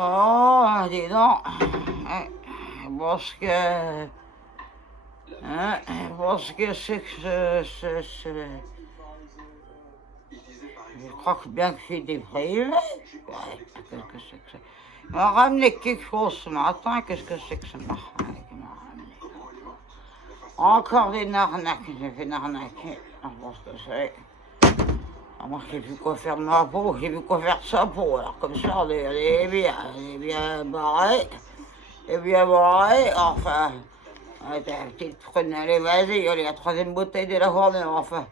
Oh, dis donc. Parce que. Parce que c'est que je crois que bien que je suis déprimé. Qu'est-ce que c'est que ça? Il m'a ramené quelque chose ce matin. Qu'est-ce que c'est que ça m'a ramené? Encore des arnaques. J'ai fait une arnaque. Je pense que c'est. Moi, je sais plus quoi faire de ma peau, je sais plus quoi faire de sa peau. Alors, comme ça, elle est bien barrée. Elle est bien barrée. Enfin, ta petite prune, allez, vas-y, allez, la troisième bouteille de la journée. Enfin,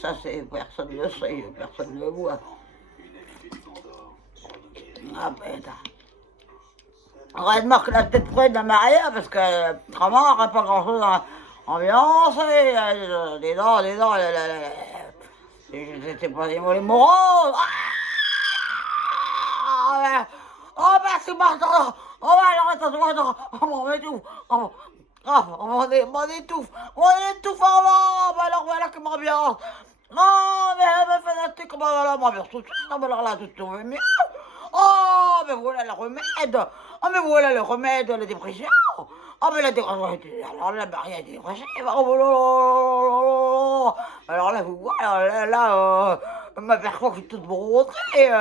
ça, c'est personne ne le sait, personne ne le voit. Ah, putain. Remarque la petite prune de Maria, parce que, vraiment, elle n'aurait pas grand-chose à ambiance. Des dents, c'était pas des mots, les moraux. Oh, merci, Martin. Oh, alors, attends. Oh, on m'étouffe. On étouffe. Alors, voilà que m'ambiance. Oh, mais elle me fait un truc, comment voilà, m'ambiance tout de suite. Non, mais alors là, tout va mieux. Oh, mais voilà le remède. Oh, mais voilà le remède, la dépression. Oh, mais la dépression, alors là, Maria est dépressive. Oh, alors là, vous voyez, là, ma personne est toute bronzée.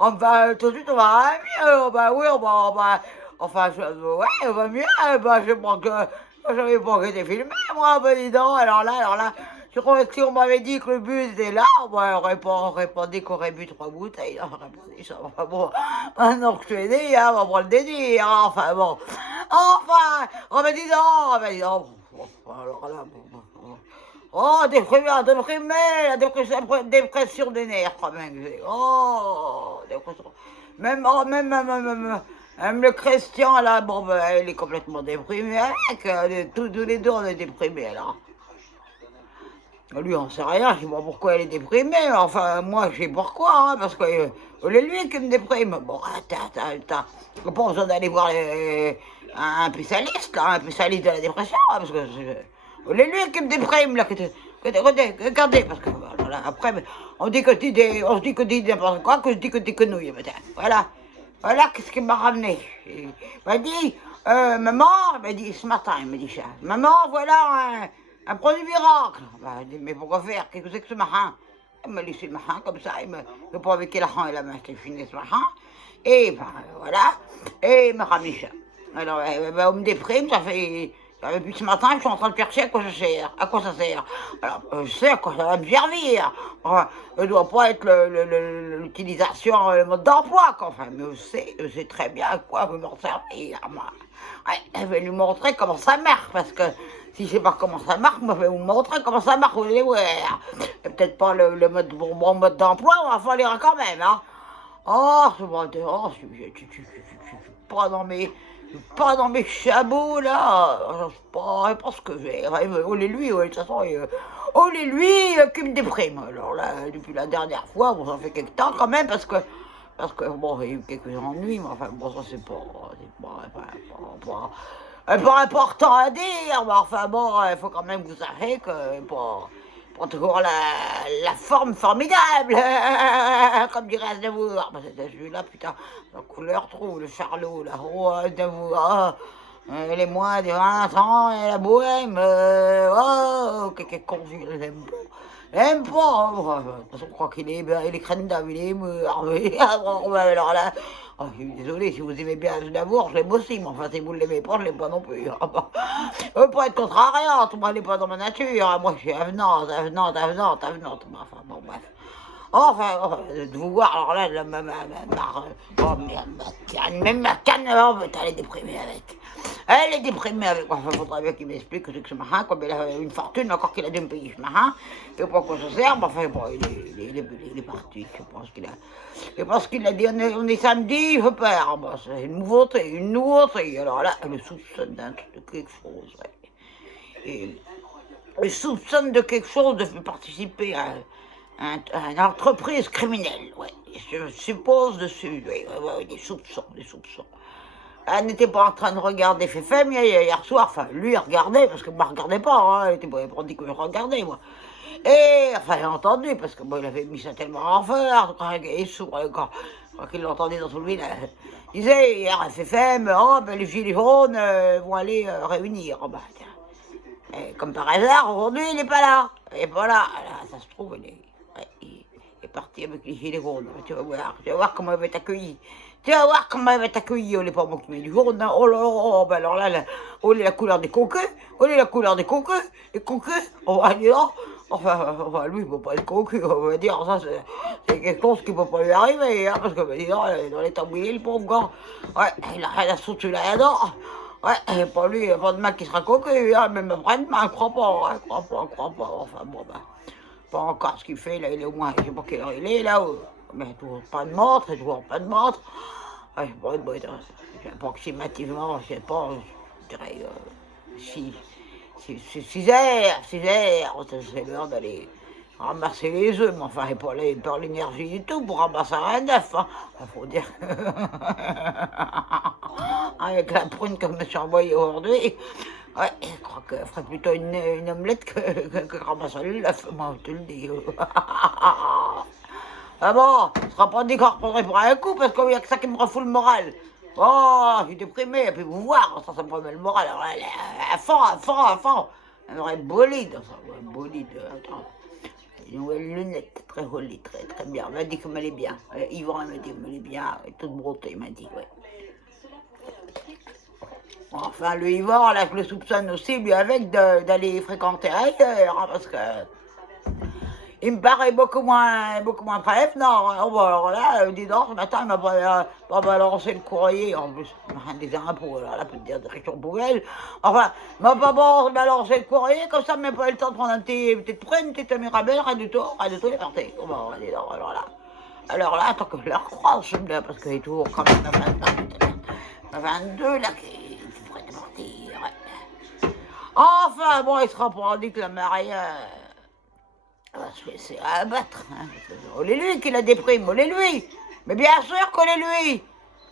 Enfin, tout de suite, on va mieux. Bah oui, enfin, ouais, on va mieux. Bah, je savais pas que c'était filmé, moi, bah, dis donc. Alors là, je crois que si on m'avait dit que le bus était là, bah, on aurait pas dit qu'on aurait bu 3 bouteilles. On aurait pas dit ça. Enfin bon, maintenant que je suis dit, on va prendre le délire. Enfin bon. Enfin, on m'a dit non. Alors là, bon. Oh, déprimé, la dépression des nerfs, quand même. Oh, dépression. Même le Christian, là, bon, ben, il est complètement déprimé avec. Tous les deux, on est déprimés, alors. Lui, on sait rien, je sais pas pourquoi elle est déprimée. Enfin, moi, je sais pourquoi, hein, parce que c'est lui qui me déprime. Bon, attends. J'ai pas besoin d'aller voir un spécialiste, là, un spécialiste de la dépression, hein, parce que c'est lui qui me déprime, là. Regardez, parce que voilà, après, on dit que tu dis n'importe quoi, que je dis que tu conouilles. Voilà, qu'est-ce qu'il m'a ramené. Il m'a dit, maman, il m'a dit ce matin, il m'a dit ça. Maman, voilà un produit miracle. Bah, je dis, mais pourquoi faire? Qu'est-ce que c'est que ce machin? Il m'a laissé le machin comme ça, il m'a pas avec l'argent, il a acheté fini ce machin. Et ben voilà, et il m'a ramené ça. Alors, on me déprime, depuis ce matin, je suis en train de chercher à quoi ça sert. Alors, je sais à quoi ça va me servir. Enfin, ça ne doit pas être l'utilisation, le mode d'emploi, quoi. Enfin, mais je sais très bien à quoi veut m'en servir, moi. Ouais, elle va lui montrer comment ça marche, parce que si je ne sais pas comment ça marche, moi, je vais vous montrer comment ça marche, vous allez voir. Et peut-être pas le bon mode d'emploi, on va falloir quand même, hein. Oh, c'est bon, je suis pas dans mes chameaux, là. Je sais pas ce que j'ai. Enfin, oh, les lui, ouais, de toute façon, oh, les lui qui me déprime. Alors là, depuis la dernière fois, bon, ça fait quelques temps quand même, parce que bon, il y a eu quelques ennuis, mais enfin, bon, ça, c'est pas important à dire, mais enfin, bon, il faut quand même que vous sachiez que, pour toujours la forme formidable, comme dirait Aznavour. C'était celui-là, putain, la couleur trop, le charlot, la roi Aznavour, les moins de 20 ans, et la bohème, oh, quel con, je l'aime pas. J'aime pas, je crois qu'il est crâne d'âme, il est mort. Alors là, oh, je suis désolé, si vous aimez bien Aznavour, je l'aime aussi, mais enfin, si vous ne l'aimez pas, je l'aime pas non plus. Je veux pas être contrariante, moi, elle n'est pas dans ma nature. Moi, je suis avenante. Enfin, bon, bref. Enfin, de vous voir, alors là, oh merde, même ma canne, oh, putain, elle est déprimée avec. Elle est déprimée avec. Enfin, faudrait bien qu'il m'explique que c'est que ce machin, comme il a une fortune, encore qu'il a dû me payer ce machin. Je sais pas à quoi ça sert, mais enfin, bon, il est parti. Je pense qu'il a dit, on est samedi, je pars. Bon, c'est une nouveauté. Alors là, elle soupçonne de quelque chose, ouais. Et elle soupçonne de quelque chose, de faire participer à une entreprise criminelle, ouais. Je suppose dessus, ouais, des soupçons. Elle n'était pas en train de regarder Féfé, mais hier soir, enfin, lui, il regardait, parce que moi, je ne regardais pas, hein, elle était pas dit que je regardais, moi. Et, enfin, j'ai entendu, parce que bon, il avait mis ça tellement en fort, quand il est sourd, quand il l'entendait dans tout le village. Il disait, hier, FFM, oh, ben, les gilets jaunes vont aller réunir. Oh, bah, tiens. Et, comme par hasard, aujourd'hui, il n'est pas là. Il n'est pas là. Alors, ça se trouve, ouais, il est parti avec les gilets jaunes. Tu vas voir comment il va être accueilli. Tu vas voir comment il va être accueilli. On n'est pas moi qui mets du jaune. Hein. Oh là là, oh, ben alors là, on est la couleur des coqueux. On est la couleur des coqueux. Les coqueux, on va dire là. Enfin, lui, il ne peut pas être cocu, on va dire, ça, c'est quelque chose qui ne peut pas lui arriver, hein, parce que, ben, dis donc, dans les tabliers, le pauvre gars, ouais, il a rien à foutre, il a rien d'or, ouais, et pas lui, il n'y a pas de mal qui sera cocu, hein, même après-demain, je crois pas, hein, crois pas, enfin, bon, ben, pas encore ce qu'il fait, là, il est au moins, je sais pas quelle heure il est, là, mais toujours pas de montre, toujours pas de montre, ouais, bon, approximativement, je sais pas, je dirais, si... C'est 6 heures, c'est l'heure d'aller ramasser les œufs, mais enfin, pas l'énergie du tout pour ramasser un œuf. Hein. Il faut dire que avec la prune que je me suis envoyée aujourd'hui, ouais, je crois que je ferais plutôt une omelette que ramasser l'œuf, moi, je te le dis. Ah bon, ce sera pas dit qu'on reprendrait pour un coup, parce qu'il y a que ça qui me refoule le moral. Oh, je suis déprimé, et puis vous voir, ça me remet le moral. Alors, à fond. Un vrai bolide, ça, ouais, bolide, attends. Une nouvelle lunette, très jolie, très bien. Elle m'a dit qu'elle m'allait bien. Yvan, elle m'a dit qu'elle m'allait bien, toute brottée, il m'a dit, ouais. Enfin, le Yvan, là, je le soupçonne aussi, lui, avec, d'aller fréquenter ailleurs, hein, parce que... Il me paraît beaucoup moins prévenant. Alors là, dis donc, ce matin, il m'a pas balancé le courrier, en plus, des impôts, là, peut dire direction poubelle. Enfin, il m'a pas balancé le courrier, comme ça, il m'a pas eu le temps de prendre un petit prenne, une petite mirabelle, rien du tout, il est parti. Bon, dis donc, alors là, tant que je la recroise, parce qu'il est toujours quand même à 22, là, qui pourrait partir. Ouais. Enfin, bon, il sera pas dit que la mariée... C'est à abattre. Hein. On est lui qui la déprime, on est lui. Mais bien sûr qu'on est lui.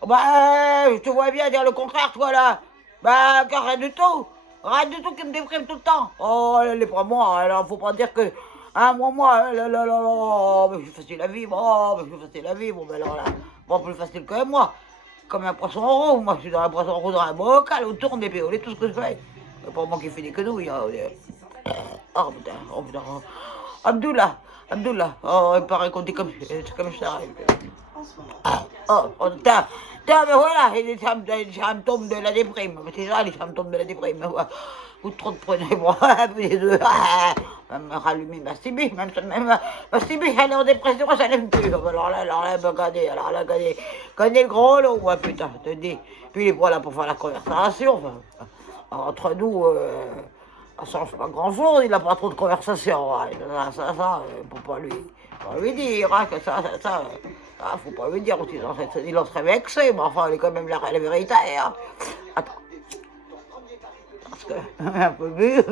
Bah, je te vois bien dire le contraire, toi, là. Bah, rien du tout. Rien du tout qui me déprime tout le temps. Oh, elle est pas moi, alors faut pas dire que... Hein, moi, mais je suis facile à vivre, bon, ben alors là, bon, plus facile que moi. Comme un poisson rouge, moi, je suis dans un poisson rouge dans un bocal, autour des péolés, tout ce que je fais. C'est pas moi qui fais des quenouilles, hein. Oh, putain. Abdullah, oh, il paraît qu'on dit comme ça. Mais voilà, les symptômes de la déprime. C'est ça, les symptômes de la déprime. Ou trop de prenez, moi, les deux. Même rallumer ma Sibi, même ma Sibi, elle est en dépression, ça n'aime plus. Alors là, regardez, le gros lot, ouais, putain, je te dis. Puis il est pas là pour faire la conversation. Entre nous, ça change pas grand-chose, il n'a pas trop de conversation. Hein. Ça, faut pas lui dire, hein, que ça, faut pas lui dire, il en serait vexé, mais enfin, il est quand même la vérité. Hein. Attends. Parce que, un peu bu.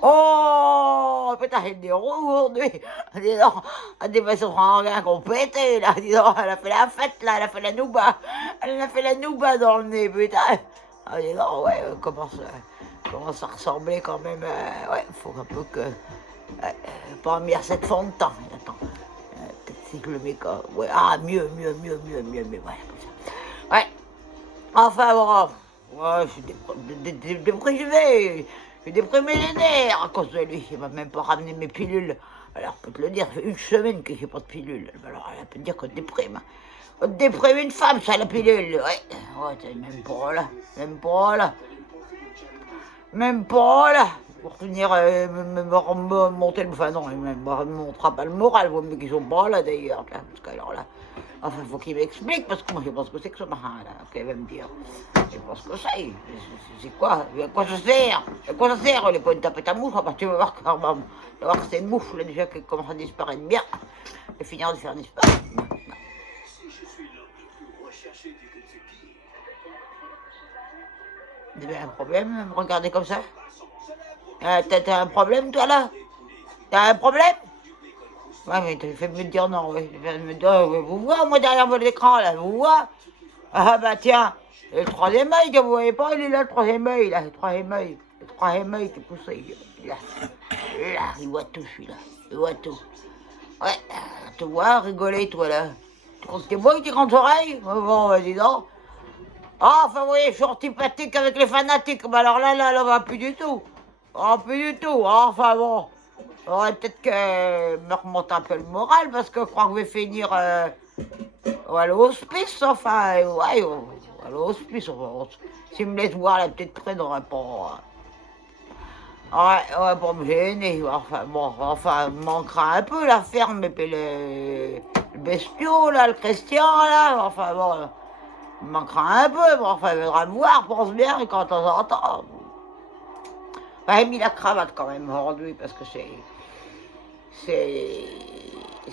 Oh, putain, il est aujourd'hui. Dis donc, des façons rien qu'on pétait, là. Dis donc, elle a fait la fête, là, elle a fait la nouba. Elle a fait la nouba dans le nez, putain. Ah, dis donc, ouais, commence à ressembler quand même. Ouais, faut un peu que... pas mis à cette fond de temps. Attends, peut-être si je le mets comme... Ouais, mieux, ouais, comme ça. Ouais, enfin, bon, ouais, je suis déprimé. J'ai déprimé les nerfs à cause de lui. Il m'a même pas ramené mes pilules. Alors, je peux te le dire, ça fait une semaine que j'ai pas de pilules. Alors, elle peut te dire qu'on déprime. On déprime une femme, ça, la pilule. Ouais, même pas là. Pour venir me monter le... Enfin, non, il ne me montrera pas le moral. Vaut mieux qu'ils sont pas là, d'ailleurs. Parce qu'alors là... Enfin, faut qu'il m'explique, parce que moi, je pense que c'est que ce marin, là, qu'elle va me dire. Je pense que c'est quoi? À quoi ça sert? À quoi ça sert, les points de taper ta mouche? Enfin, tu vas voir que ces mouches, là, déjà, qui commencent à disparaître bien, et finir de faire disparaître. Vous avez un problème, me regarder comme ça? T'as un problème, toi, là? T'as un problème? Ouais, mais tu fais me dire non, oui. Vous voyez, moi, derrière votre écran, là, vous voyez? Ah, bah, tiens, Et le troisième œil, que vous voyez pas, il est là, le troisième œil, là, le troisième œil. Le troisième œil qui pousse, là, il voit tout, celui-là. Il voit tout. Ouais, tu vois, rigoler, toi, là. Tu crois que t'es beau avec tes grandes oreilles? Bon, bah, dis donc. Ah, enfin, vous voyez, je suis antipathique avec les fanatiques. Mais alors là, va plus du tout. Ah, plus du tout. Ah, enfin, bon. Faudrait peut-être que me remonte un peu le moral, parce que je crois que je vais finir à l'hospice, enfin, ouais, à l'hospice. S'ils me laissent voir la petite traîne, on pas... Ouais, pour me gêner. Enfin, bon, enfin, me manquera un peu la ferme, et puis le bestiau, là, le Christian, là, enfin, bon, il me manquera un peu, bon, enfin, il viendra me voir, pense bien, quand de temps en temps. Enfin, j'ai mis la cravate quand même aujourd'hui, parce que c'est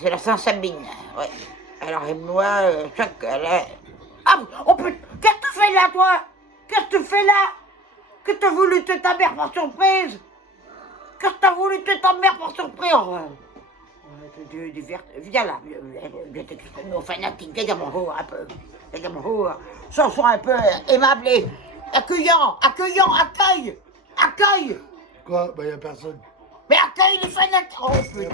la Saint-Sabine, ouais. Alors, et moi, chaque... Ah, oh putain, qu'est-ce que tu fais là, toi? Qu'est-ce que tu fais là? Que t'as voulu tuer ta mère par surprise? Que t'as voulu tuer ta mère par surprise? Viens là, viens t'exprimer aux fanatiques, viens dans mon haut un peu. Viens dans mon haut. Sois un peu aimable et accueillant, accueille. Quoi? Bah, y a personne. Mais accueille les fanatiques. Oh putain,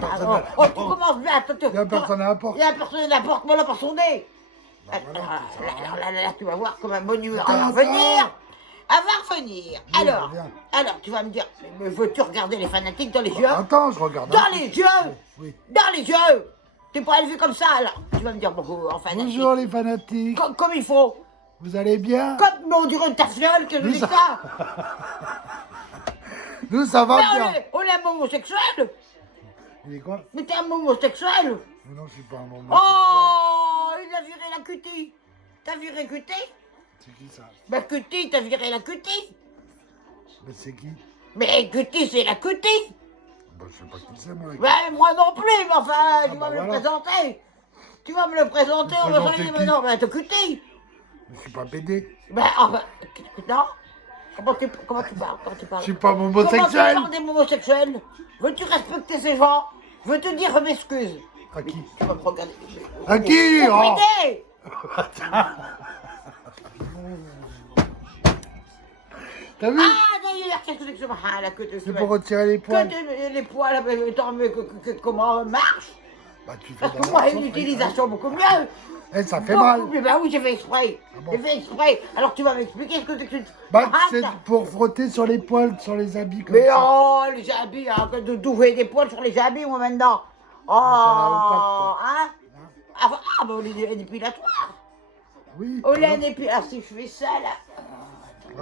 tu commences bien. Y a personne à la porte. Y a personne à la porte, voilà par son nez. Bah, voilà, Là, tu vas voir comme un monument. Elle va revenir. Alors, tu vas me dire, mais veux-tu regarder les fanatiques dans les yeux? Attends, je regarde. Dans les yeux. Oui. Dans les yeux. T'es pas élevé comme ça, alors. Tu vas me dire, bonjour, fanatique. Bonjour les fanatiques. Comme il faut. Vous allez bien? Comme, on dirait une tarfiole que je dis ça. Nous, ça va Mais bien. on est un homosexuel. Il est quoi? Mais t'es un homosexuel. Mais non, je suis pas un moment. Oh, il a viré la cutie. T'as viré cutie? C'est qui ça? Bah cutie, t'as viré la cutie. Mais c'est qui? Mais cutie, c'est la cutie. Bah, je sais pas qui c'est, moi. Ouais, moi non plus, mais enfin, tu vas bah me le voilà. présenter. Tu vas me le présenter, on va se Présenter dire, qui? mais non, mais t'es cutie. Je suis pas pédé. Ben, non. Comment tu parles? Je suis pas Comment tu homosexuel. parles des homosexuels? Veux-tu respecter ces gens? Veux-tu dire m'excuse? À qui? Tu vas me regarder. À qui? Oh. Pédé. T'as vu? Ah, d'ailleurs, qu'est-ce que c'est que ça? Ah, la queue de C'est pour retirer les poils. les poils, mais attends, mais comment ça marche? Bah, tu fais Parce dans que moi, la j'ai une sauce, utilisation beaucoup mieux. Eh, ça fait Beaucoup mal. mieux. Ben oui, j'ai fait exprès. Ah bon? J'ai fait exprès. Alors, tu vas m'expliquer ce que c'est que Bah, Ah, c'est ça. pour frotter sur les poils, sur les habits comme Mais ça. oh, les habits, hein, d'où j'ai des poils sur les habits, moi, maintenant. Oh, t'en as pas, toi. hein? Hein? Ah, bah, on est un épilatoire. Oui. On est voilà. un épilatoire. Ah, si je fais ça, là.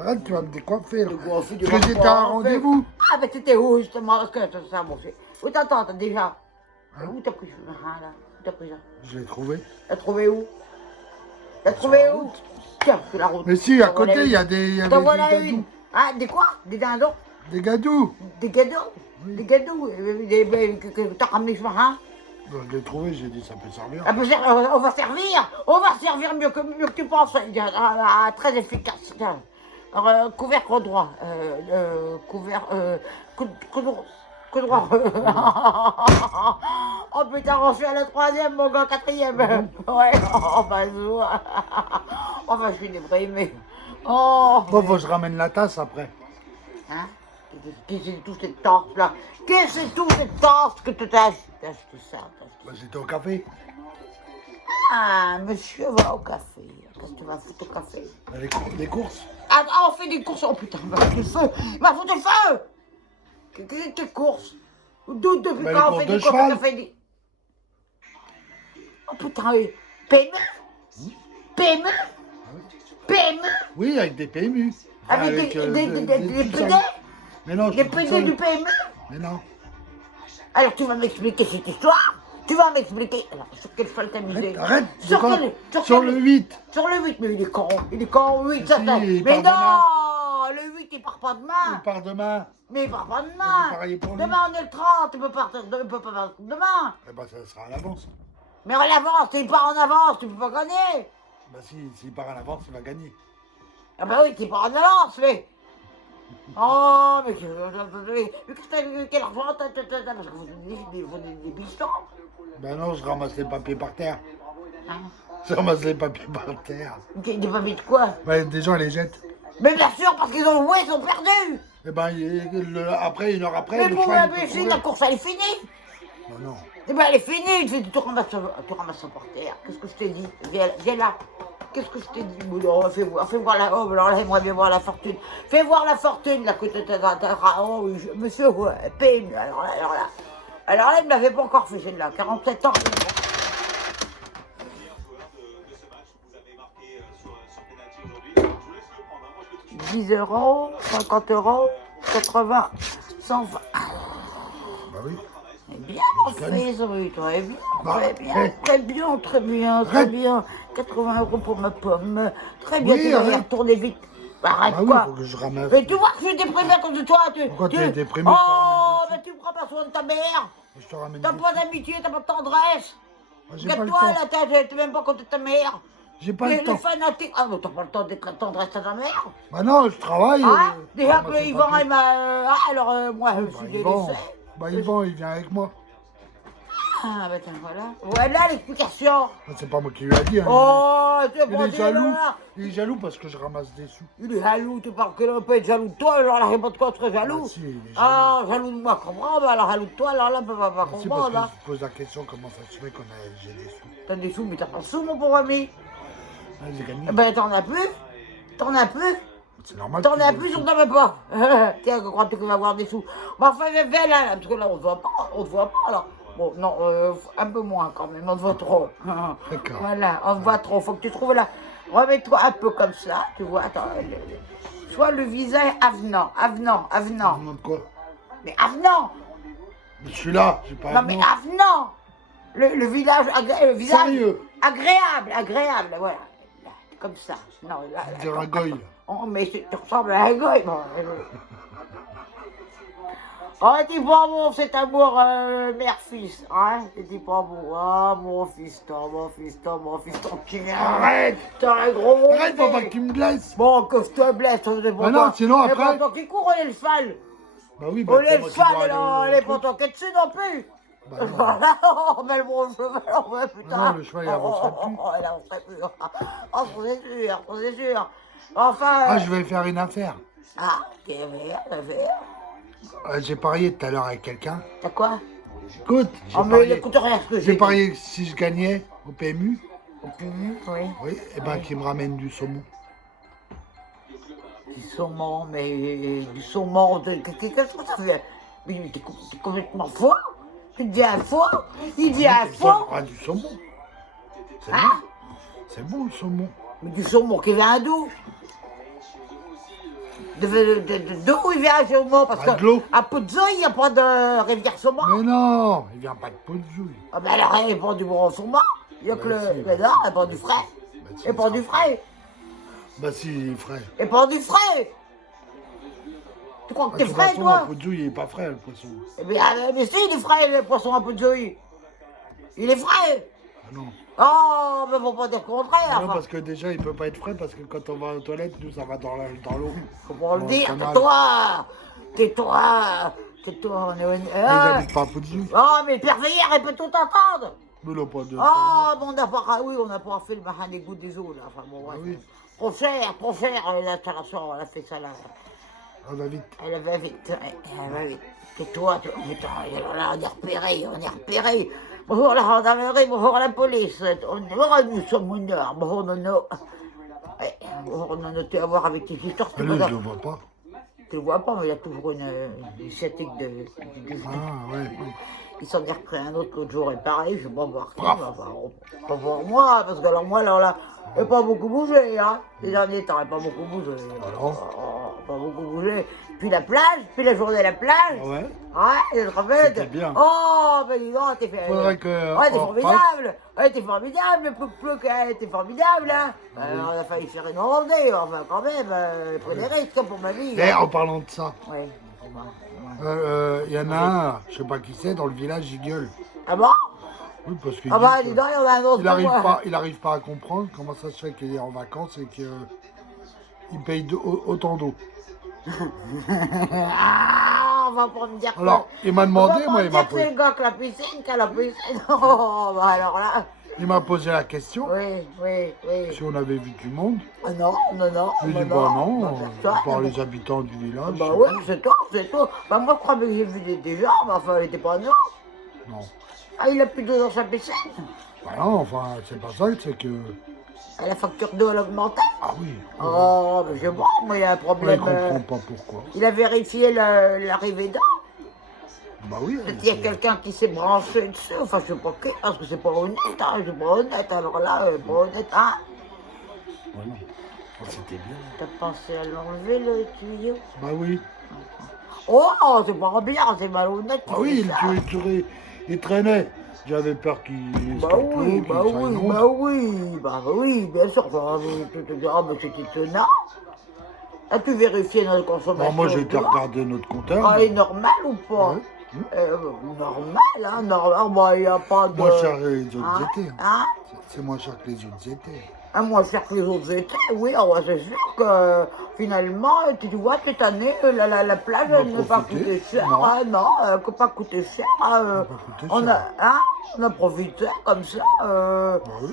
Arrête, tu vas me décoiffer là. Décoiffer, Parce que j'étais à un rendez-vous. Ah, mais t'étais où, justement? Parce que ça, mon fait. Où t'attends, déjà? Hein? Où t'as pris ça, là? Où t'as pris ça? Je l'ai trouvé. T'as trouvé où? T'as trouvé la où? Tiens, c'est la route. Mais si, à T'en voilà côté, il y a une. des T'en voilà gadous. une. Ah, des quoi? Des dindons? Des gadous. Des cadeaux? Oui. Des cadeaux? Que t'as ramené ce matin? Donc, je l'ai trouvé, j'ai dit ça peut servir. On va servir mieux que tu penses. Très efficace. Tiens. Alors, couvercle droit. Coup droit. Oh putain, on fait à la troisième, mon gars, quatrième. Ouais, oh bah, oh bah, je suis déprimé. Oh. Bon, faut que je ramène la tasse après. Hein? Qu'est-ce que c'est tout cette tasse là? Qu'est-ce que c'est tout cette tasse que tu t'as acheté? T'as acheté ça, t'as acheté Bah, j'étais au café. Ah, monsieur va au café. Qu'est-ce que tu vas foutre au café? Les courses. Ah, on fait des courses. Oh putain, il m'a foutu le feu. Il m'a foutu le feu. Quelle course? Depuis Bah, quand les on fait courses de des courses? cheval. On fait des... Oh putain, oui. PME? PME? PME? Oui, avec des PMU. Avec des tout PD? ça. Mais non, je Des suis tout PD seul. du PME? Mais non. Alors tu vas m'expliquer cette histoire? Tu vas m'expliquer. Alors, sur quel cheval t'as misé? Arrête. Sur Quoi quel- Sur le 8. Sur le 8, mais il est con, 8, ça, Si, ça. il Mais part non, le 8, il part pas Il demain. part demain. Mais il part pas C'est demain. pareil pour lui. Demain, on est le 30, il peut partir, il peut pas partir demain. Eh ben, ça sera à l'avance. Mais en avance, il part en avance, tu peux pas gagner. Bah, s'il part à l'avance, il va gagner. Ah bah oui, il part en avance, mais... Oh, mais qu'est-ce que t'as, quel argent t'as, parce que vous donnez des bichons. Ben non, je ramasse les papiers par terre. Hein? Je ramasse les papiers par terre. Des papiers de quoi? Bah, des gens, ils les jettent. Mais bien sûr, parce qu'ils ont joué, ils sont perdus. Et ben, après, 1 heure après, Mais le pour cheval, il peut l'imbécile, courir. la course, elle est finie. Non. Eh ben, elle est finie. Tu ramasses ça par terre. Qu'est-ce que je t'ai dit? Viens là. Qu'est-ce que je t'ai dit? Bon, fais voir la... Oh, alors là, j'aimerais bien voir la fortune. Fais voir la fortune, là, que oh, oui, monsieur, ouais, PMU. Alors là, il ne l'avait pas encore fait, celle-là. 47 ans. 10 euros, 50 euros, 80, 120. Bah oui. Eh bien, mon fils, oui, très bien, Bah, très bien. Arrête. 80 euros pour ma pomme. Très bien, Oui, tu vas y arrête. retourner vite. Arrête Bah oui, quoi. faut que je ramasse. Mais tu vois que je suis déprimé à cause de toi. Pourquoi tu es déprimé, Oh, je te ramène mais tu me prends pas soin de ta mère. Je te ramène T'as des pas sous. d'amitié, t'as pas de tendresse. Moi, j'ai pas le Regarde-toi, temps. là, t'es même pas côté de ta mère. J'ai pas les le temps. fanatiques. Ah, mais t'as pas le temps d'être la tendresse à ta mère. Bah non, je travaille. Ah, déjà ramasse que les Yvan, papiers. il m'a... moi, je Bah, suis Yvan, délaissé. Yvan, il vient avec moi. Ah, ben voilà. Voilà l'explication. Bah, c'est pas moi qui lui a dit. Hein. Oh, tu es Il pas est jaloux. là. Il est jaloux parce que je ramasse des sous. Il est jaloux, tu parles qu'il peut être jaloux de toi, alors là, il n'y a pas de quoi être jaloux. Bah, si, il est jaloux. Ah, jaloux de moi, comprends, bah, alors jaloux de toi, alors là, on peut pas Bah, si, parce comprendre, que là. je pose la question comment ça se fait j'ai des sous. T'as des sous, mais t'as pas de sous, mon pauvre ami. Ah, j'ai gagné. Eh ben, t'en as plus. T'en as plus. C'est normal. T'en que as tu plus, donnes on t'en met pas. Tiens, crois-tu qu'il va avoir des sous? Bah, enfin, viens là, parce que là, on te voit pas, alors. Bon, non, un peu moins quand même, on te voit trop. D'accord. Voilà, on te voit trop, faut que tu trouves là. Remets-toi un peu comme ça, tu vois, attends. Soit le visage avenant. Tu me demandes quoi? Mais avenant. Mais je suis là, j'ai pas Non, de mais nom. avenant. Le visage, le visage Sérieux? agréable, voilà. Là, comme ça. Non, là, Je dirais un goy, là. Oh, mais tu ressembles à un goy, bon. Oh, t'es pas bon, cet amour mère-fils, hein? T'es pas bon, ah, mon fiston, Arrête! T'as un gros... Arrête, faut pas que tu me blesses! Bon, que je te blesse, ça c'est pour Bah toi. non, sinon Et après- pour toi qui court, on est le cheval. Bah oui, On c'est est le moi qui dois cheval, aller on au est truc. pas toi qui es dessus non plus. Bah non. Voilà, oh, mais le bon cheval, oh, ouais, putain. Non, le cheval, il avancerait plus. Il avancerait plus. Oh, c'est sûr. Enfin... Ah, je vais faire une affaire. Ah, t'es vert. J'ai parié tout à l'heure avec quelqu'un. T'as quoi? Écoute, Oh, mais il écoute rien ce que j'ai j'ai parié que si je gagnais au PMU, Oui. oui, et ben qu'il me ramène du saumon. Du saumon, mais du saumon, qu'est-ce que ça fait? Mais t'es complètement faux? Tu dis un faux? Il dit un faux? Ah, du saumon. C'est Hein? bon. C'est bon le saumon. Mais du saumon qui vient d'où? D'où il vient le saumon? Parce Bah, de l'eau. qu'à Pozzoï, il n'y a pas de rivière saumon. Mais non, il vient pas de Pozzoui. Ah ben alors, il n'y a pas du bon saumon. Il n'y a que Bah, le... si, Mais non, il n'y a pas du frais. Bah, si, Il n'y a pas sera du frais. Bah si, il est frais. Il n'y a pas du frais. Tu crois que De t'es toute frais, façon, toi? à Pozzoui, il est pas frais le poisson. Eh bien, mais si, il est frais, le poisson à Pozzoï. Il est frais. Ah non. Oh, mais faut pas dire le contraire. Ah non, Enfin, parce que déjà, il peut pas être frais parce que quand on va aux toilettes, nous, ça va dans l'eau. faut pas le Dans dire. canal. Tais-toi, on est... Mais j'habite pas à Pozzoui. Oh, mais le père Veillère, il peut tout entendre. Mais là, pas de... Oh, bon, on n'a pas... Ah oui, on n'a pas fait le marin des gouttes des eaux, là. Enfin, bon, Ah ouais. oui. Trop cher, l'installation, elle a fait ça, là. On va vite. Elle va vite, elle va vite. Tais-toi, putain, là, on est repéré. Bonjour la gendarmerie, bonjour la police. Nous sommes honneurs, bonjour Nono. Ouais, bonjour Nono, tu vas voir avec tes histoires. Mais là, je le vois pas. Tu le vois pas, mais il a toujours une sciatique de... Ah, ouais. Il s'en est repris un autre l'autre jour, et pareil, je vais pas voir ça, mais enfin, pas voir moi, parce que alors moi, j'ai pas beaucoup bougé, hein. Les derniers temps, j'ai pas beaucoup bougé. Alors Pas beaucoup bougé. Puis la plage, puis la journée à la plage. Ah ouais. Ouais, je te rappelle. C'était bien. Oh, ben dis donc, t'es fait... Faudrait que... Ouais, t'es on formidable. Ouais, t'es formidable, mais plus que t'es formidable, hein. On a failli faire une randonnée, enfin, quand même, pris des risques hein, pour ma vie. Et hein. en parlant de ça, Ouais. il y en a un, je sais pas qui c'est, dans le village, il gueule. Ah bon? Oui, parce qu'il Ah bah, dit dis que donc, il y en a un autre pour moi. il arrive pas à comprendre comment ça se fait qu'il est en vacances et qu'il paye autant d'eau. Ah, on va pas me dire que... Alors, il m'a demandé, on va moi, pas il me m'a dire que c'est posé. le gars qui a la piscine, qui a la piscine. Oh, bah alors là... Il m'a posé la question Oui. si on avait vu du monde. Ah non. Je lui ai dit bah non, Toi, par les habitants du village. bah oui, c'est tout. Bah moi, je crois que j'ai vu des gens, mais enfin, il était pas non. Non. Ah, il a plus d'eau dans sa piscine. Bah non, enfin, c'est pas ça, c'est que. Ah, la facture d'eau, elle a augmenté. Ah oui. Oh, mais je vois, moi, il y a un Ouais, il problème. comprend pas pourquoi. Il a vérifié l'arrivée d'eau. Bah oui. Peut-être qu'il y a quelqu'un qui s'est branché dessus, enfin je sais pas qui, parce que c'est pas honnête, hein, c'est pas honnête, alors là, pas honnête, hein. Ouais, non. Oh, c'était bien. T'as pensé à l'enlever le tuyau? Bah oui. Oh, c'est pas bien, c'est malhonnête. Ah oui, il traînait. J'avais peur qu'il Bah oui, bien sûr, tu te diras, mais c'est étonnant. As-tu vérifié notre consommation? Bon, moi j'ai été d'eau? regarder notre compteur. Ah, est normal ou pas? Ouais. Normal, hein, normal, bah il n'y a pas de... Moins cher que les autres Hein? étés. Hein? C'est moins cher que les autres étés. Ah, moins cher que les autres étés, oui, ah ouais, c'est sûr que finalement, tu vois, cette année, la plage, On a elle n'a pas profité. coûté cher. Non. Ah non, elle n'a pas coûté cher. n'a pas coûté on, cher. on a profité comme ça.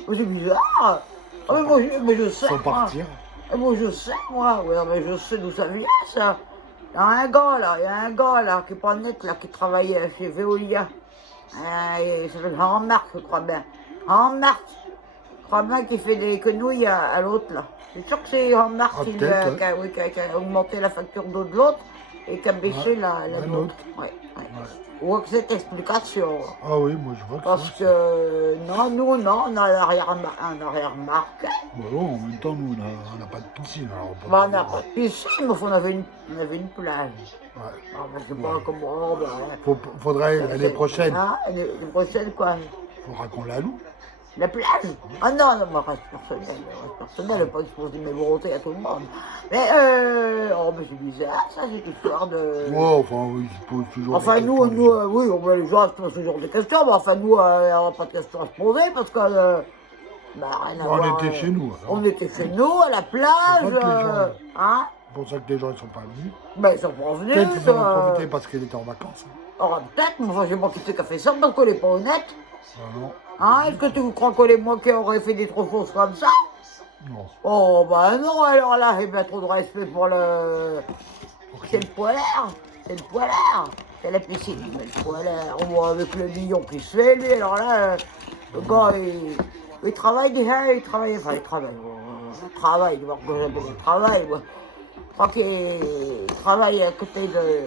oui. C'est bizarre. Ah, mais je sais. Sans moi. partir. Moi, je sais, moi. Oui, mais je sais d'où ça vient, ça. Il y a un gars, là, qui est pas net, là, qui travaillait chez Veolia. Il s'appelle Jean-Marc, je crois bien. Jean-Marc. Je crois bien qu'il fait des quenouilles à l'autre, là. Je suis sûr que c'est Jean-Marc Ah, qui, peut-être, qui a augmenté la facture d'eau de l'autre et qui a baissé Ouais, la la nôtre. nôtre. Ouais. Ouais. On voit que cette explication. Ah oui, moi je vois que Parce ça. que, non, nous, non, on a un arrière-marque. Bah bon, en même temps, nous, on n'a pas de piscine. Alors on peut Bah, on pas a pas de piscine, mais on avait une plage. Ouais. Ah, bah, je sais pas comment. Bah, Faudrait l'année prochaine. Hein, l'année prochaine, quoi. Faudra qu'on la loue. La plage? Ah non, moi, reste personnel, pas exposer mes volontés à tout le monde. Mais, oh, mais c'est bizarre, ça, cette histoire de... Ouais, enfin, oui, il se pose toujours Enfin, des nous, questions, les gens. oui, les gens se posent toujours des questions, mais enfin, nous, on n'a pas de questions à se poser parce que, bah, rien à Bah, on voir. était chez nous, alors. On était chez nous, à la plage, C'est pour ça que les gens- hein. C'est pour ça que les gens ne sont pas venus. Ben, ils sont pas venus, Peut-être qu'ils en ont profité parce qu'il était en vacances. Oh, peut-être, mais enfin, je sais pas qui c'est qui a fait ça, parce qu'on n'est pas honnête. Ah non. Hein, est-ce que tu crois qu'on est moi qui aurait fait des trop fausses comme ça? Non. Oh, bah non, alors là, j'ai bien trop de respect pour le... C'est le poêleur, c'est la piscine, mais le poêleur, on voit avec le million qui se fait, lui, alors là, le gars, il travaille déjà, il travaille, il voir que j'appelle le travail, moi. Je crois qu'il travaille à côté de...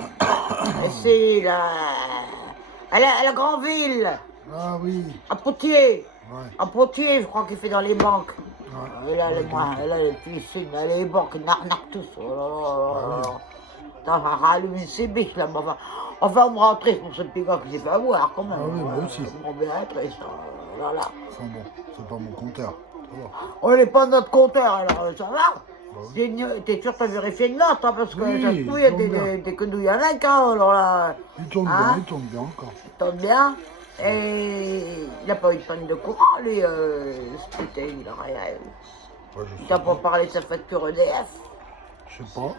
C'est à la grande ville, Ah oui. à Potier. Ouais. À Potier, je crois qu'il fait dans les banques. Ouais. Et là, les piscines, les banques, ils arnaquent tous. Oh là là là là. Putain, ça rallume une sébiche là. Enfin, on me rend triste pour ce petit gars qui s'est fait avoir quand même. Ah oui, moi aussi. On me rend triste. Voilà. Enfin bon, c'est pas mon compteur. Ça va. On n'est pas notre compteur, alors ça va. Bah T'es sûr que t'as vérifié une note, hein, parce que Oui, ça se trouve, il y a il tourne bien. des quenouilles avec, hein, alors là, Il tourne Hein bien, il tourne bien encore. ça tombe bien. Et il n'a pas eu de panne de courant, lui, ce putain, il a rien. Ouais, je sais T'as pas pas. parlé de sa facture EDF? Je sais pas.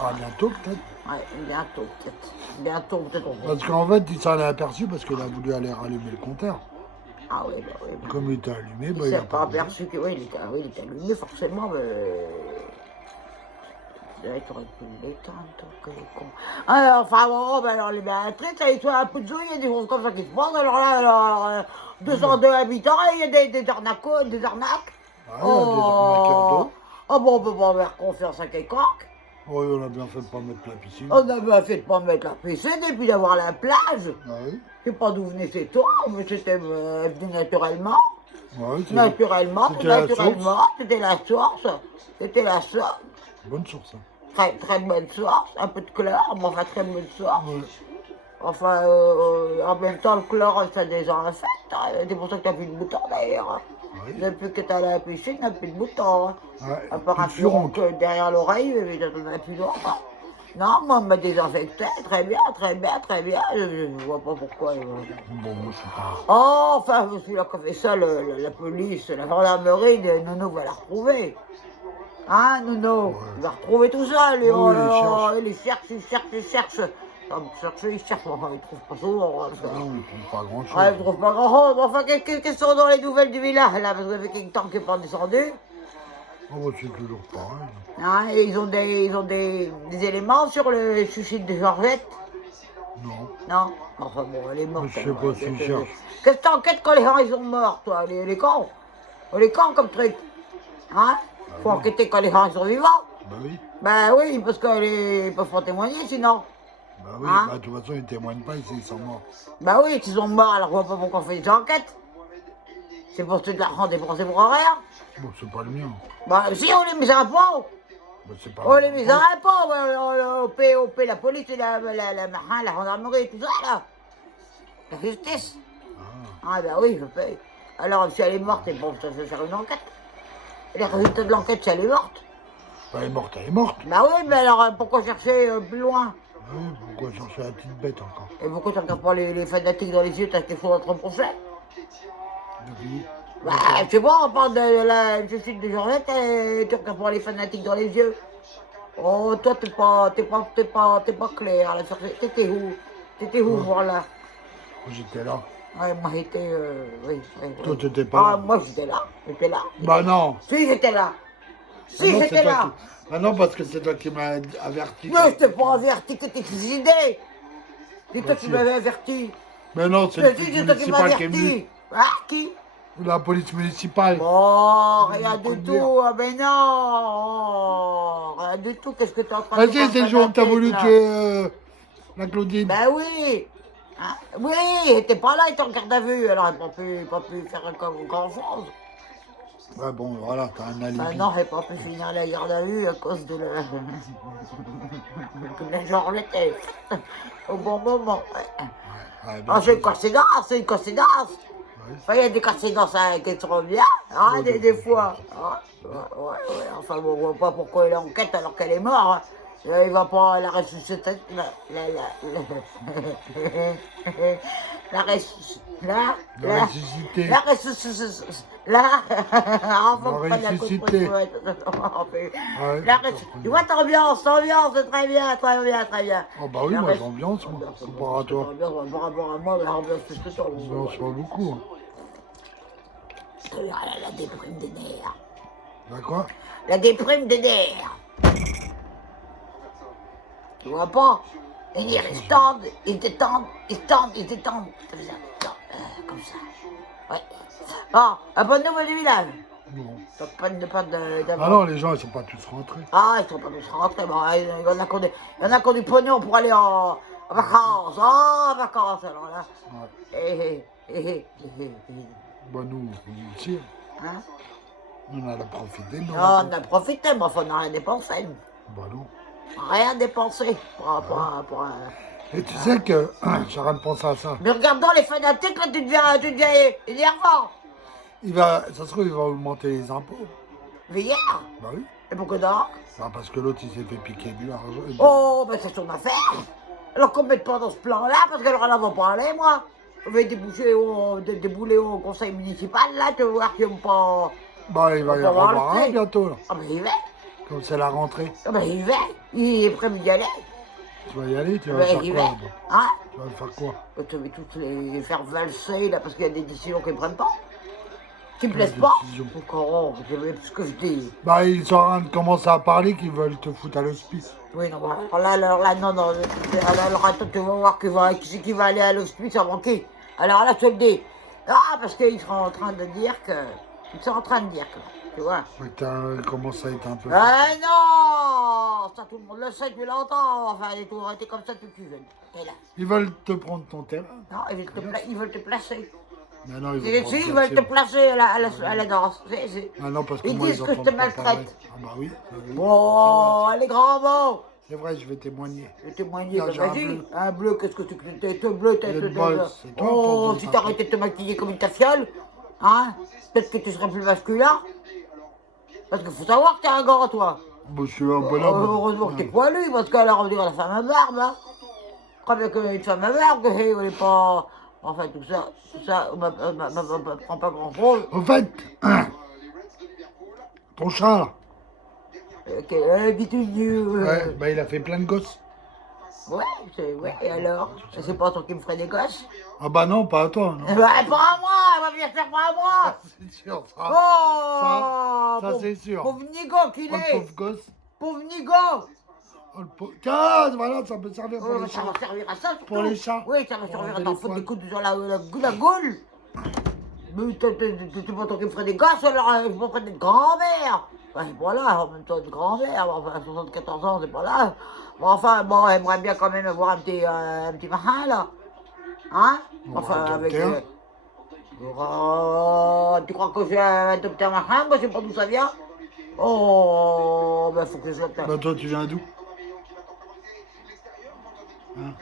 Ah, bientôt peut-être. Ouais, bientôt peut-être. Bientôt peut-être. Parce qu'en fait, il s'en est aperçu parce qu'il a voulu aller rallumer le compteur. Ah oui, bah oui. Bah. Comme il était allumé, bah, Il il a s'est pas bougé. aperçu que oui, il était allumé forcément, mais... T'aurais pu l'éteindre, toi, que con. Alors, enfin bon, ben alors les Béatrices, ils sont un peu de il y a des choses comme ça qui se passent, alors là, 202 habitants, il y a des arnaques. Ah, il y a des arnaqueurs d'eau. Ah bon, on peut pas faire confiance à quiconque. Oui, on a bien fait de pas mettre la piscine. On a bien fait de pas mettre la piscine et puis d'avoir la plage. Ah oui. Je sais pas d'où venait cette eau, mais c'était venu naturellement. Ouais, c'est Naturellement, c'était la c'était la source. C'était la source. une bonne source. Hein. Très, très bonne source, un peu de chlore, mais enfin très bonne source. Ouais. Enfin, en même temps, le chlore, ça désinfecte. Hein. C'est pour ça que t'as plus de boutons d'ailleurs. Ouais. Depuis que t'as la piscine, t'as plus de boutons. Hein. Ouais, À part un plus de furoncle. furoncle derrière l'oreille, mais t'en as plus longtemps. Non, moi, on m'a désinfecté, très bien. Je vois pas pourquoi. Bon, moi, je sais pas. Oh, enfin, je suis là qui a fait ça, la police, la gendarmerie, Nono va la retrouver. Hein, Nono? Ouais. Il va retrouver tout ça, lui. Oui, Oh il là là, cherche. il cherche. Ça me chercher, ils cherchent, enfin, ils trouvent pas souvent. Hein, parce que... Non, ils trouvent pas grand-chose. Ouais, ils trouvent pas grand-chose. Enfin, qu'est-ce sont dans les nouvelles du village, là? Parce que ça fait quelque temps qu'il n'est pas descendu. Oh, bah, c'est toujours pareil. Hein, et ils ont des éléments sur le suicide de Georgette. Non. Non? Enfin bon, elle est morte. Je sais pas s'ils cherchent. Qu'est-ce que t'enquêtes quand les gens ils sont morts, toi? Les cons? Les cons comme truc. Hein? Faut enquêter quand les gens ils sont vivants. Bah oui. Ben oui, parce qu'ils peuvent pas témoigner sinon. Bah oui, Hein? bah, de toute façon, ils témoignent pas ici, ils sont morts. Ben oui, s'ils sont morts, alors je vois pas pourquoi on fait des enquêtes. C'est pour se de l'argent dépensé pour rien. Bon, c'est pas le mien. Ben si, on les met à impôt. Bah, c'est pas On les met à impôt. On paie la police, la gendarmerie, tout ça là. La justice. Ah ben oui, je paye. Alors si elle est morte, bon, ça va faire une enquête. Et les résultats de l'enquête, si elle est morte. Bah, elle est morte, elle est morte. Ben oui, mais alors pourquoi chercher plus loin? Oui, pourquoi chercher la petite bête encore? Et pourquoi tu regardes pas les fanatiques dans les yeux, t'as quelque chose à te reprocher? Oui. Bah, je sais pas, on parle de la justice de Georgette et tu regardes pas les fanatiques dans les yeux. Oh, toi, t'es pas clair, là, t'étais où? T'étais où, voilà? J'étais là. Ouais, moi, j'étais, oui. Toi, t'étais pas Ah, là. moi, j'étais là. Bah non. Si, j'étais là. Ah Si, non, j'étais c'est toi là. qui- Ah non, parce que c'est toi qui m'as averti. Non, je t'ai pas averti que t'es suicidé. C'est toi Bah, qui si. m'avais averti. Mais non, c'est Mais le si, police c'est toi qui m'as municipal qui est venu. averti. Ah, qui? La police municipale. Oh, rien Coup du de bière. tout. Ah, ben non. Rien du tout. Qu'est-ce que t'es en train de Vas-y, faire c'est le jour où t'as voulu là? tuer la Claudine. Ben oui. Hein? Oui, il était pas là, il était en garde à vue. Alors, il n'a pas pu faire grand-chose. Ouais, bon, voilà, t'as un alibi. Ben non, il n'a pas pu finir la garde à vue à cause de la... que la Georgette est au bon moment. Ouais, Ah, c'est une coïncidence, c'est une coïncidence. Ouais. Enfin, il y a des coïncidences hein, qui sont bien, hein, Ouais, des fois. Ah, ouais. Enfin, bon, on voit pas pourquoi il est en quête alors qu'elle est morte. Hein. Il va pas la ressusciter. La ressusciter. La ressusciter. La ressusciter. Là, enfin, La pas la ressusciter. compris, Ouais, la j'ai res- compris. Tu vois, t'ambiance, c'est très bien, très bien, très bien. Oh bah oui, La moi res- j'ambiance, moi, comparé à toi. Ambiance, par rapport à moi, mais ambiance plus que toi. J'ambiance pas beaucoup. Hein. La déprime des nerfs. Bah quoi? La déprime des nerfs. Tu vois pas? Les nerfs, ils se tendent, ils détendent, ils se tendent, ils détendent. Comme ça. Ouais. Ah, un bon nouveau du village. Non. T'as pas de Ah non, les gens ils sont pas tous rentrés. Ah, ils sont pas tous rentrés. Bon, il y en a qui ont du pognon pour aller en vacances. Oh, en vacances, alors là. Ouais. Bah nous aussi, Hein? on a profité de nos Non, vacances. on a profité, mais enfin, on n'a rien dépensé. Nous. Bah non. Rien dépensé. Et tu sais que, j'ai rien de penser à ça. Mais regardant les fanatiques, là, tu deviens énervant. Ça se trouve, il va augmenter les impôts. Mais hier. Bah oui. Et pourquoi non? Bah parce que l'autre il s'est fait piquer du argent. Oh, ben c'est son affaire. Alors qu'on ne mette pas dans ce plan-là, parce qu'elle en va pas aller, moi. Je vais débouler au conseil municipal, là, tu vas voir qu'ils vont pas... Bah il va y On va voir avoir le un fait. bientôt là. Ah ben il va. Comme c'est la rentrée. Ah ben il va. Il est prêt d'y aller. Tu vas y aller, tu vas Ben faire il quoi va. là-bas? Hein? Tu vas faire quoi? Tu vas tous les faire valser, là, parce qu'il y a des décisions qu'ils ne prennent pas. Qui me Quelle plaisent pas. décision? Encore, c'est ce que je dis. Bah ils sont en train de commencer à parler qu'ils veulent te foutre à l'hospice. Oui, non, alors là, non, alors attends, tu vas voir qui c'est qui va aller à l'hospice avant qui. Alors là, je te le dis. Ah, parce qu'ils sont en train de dire que... Ils sont en train de dire que... Tu vois. Ouais, il commence à être un peu... Ah non! Ça, tout le monde le sait depuis longtemps. Enfin, il est toujours été comme ça depuis que tu jeune. Et là. Ils veulent te prendre ton terrain. Non, ils veulent te placer. Mais non, ils Si, vont prendre ils ta veulent te cible. placer à la danse. Si. Ah non, parce que Ils moi, disent ils que je entendent te pas maltraite. parler. Ah bah oui. oui. Oh, les grands mots! C'est vrai, je vais témoigner. Je vais témoigner, Là, ben j'ai un vas-y. bleu. Un bleu, qu'est-ce que tu t'es bleu, Il y a une bosse, c'est toi, Oh, force de si ta t'arrêtais de te maquiller comme une tafiole, hein, peut-être que tu serais plus masculin. Parce qu'il faut savoir que t'es un gars, toi. Bon, je suis un bonhomme. Heureusement que t'es poilu, parce qu'alors on dirait la femme à barbe, hein. Je crois bien qu'une femme à barbe, on n'est pas... Enfin, tout ça, on prend pas grand-chose. Au fait, ton chat, là, Ok, dis-tu ouais, bah, il a fait plein de gosses. Ouais, et alors? C'est pas toi qui me ferais des gosses? Ah bah non, pas à toi, non. Eh ben, pas à moi, elle va venir faire pas à moi! C'est sûr, ça. Oh! Ça, c'est sûr. Pauvre nigo qu'il Oh, le est! pauvre gosse. Pauvre nigo! Oh, le pauvre... Tiens, voilà, ça peut servir pour Oh, les ça chats. va servir à ça surtout. Pour les chats. Oui, ça va Pour servir à enlever t'en les foutre des poils. coups sur la gaule. Mais t'es pas toi qui me ferais des gosses, alors je me ferais des grand-mères. Ouais, voilà, en même temps de grand-mère, enfin 74 ans, c'est pas là. Bon, enfin, bon, elle aimerait bien quand même avoir un petit machin, là. Hein? On Enfin, va avec... adopter un. Oh, tu crois que j'ai adopté un machin? Moi, je sais pas d'où ça vient. Oh, ben faut que je sois... Bah toi, tu viens d'où? Hein?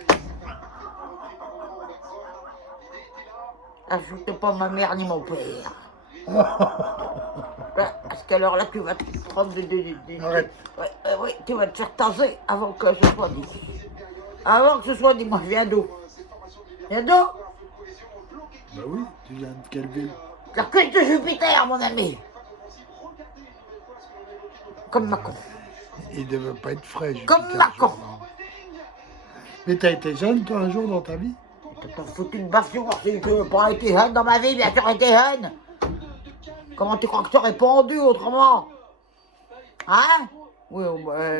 Ajoute pas ma mère ni mon père. Parce qu'alors là, tu vas te prendre Arrête. Ouais, tu vas te faire taser avant que ce soit dit. Avant que ce soit dit, moi je viens d'où? Viens d'où? Bah oui, tu viens de quelle ville? La cuisse de Jupiter, mon ami. Comme Macron. Il devait pas être frais. Jupiter, Comme Macron. non. Mais t'as été jeune, toi, un jour, dans ta vie? T'as foutu une baffe sur moi, si je n'ai pas été jeune dans ma vie, bien sûr été jeune. Comment tu crois que tu aurais pendu autrement? Hein? Oui,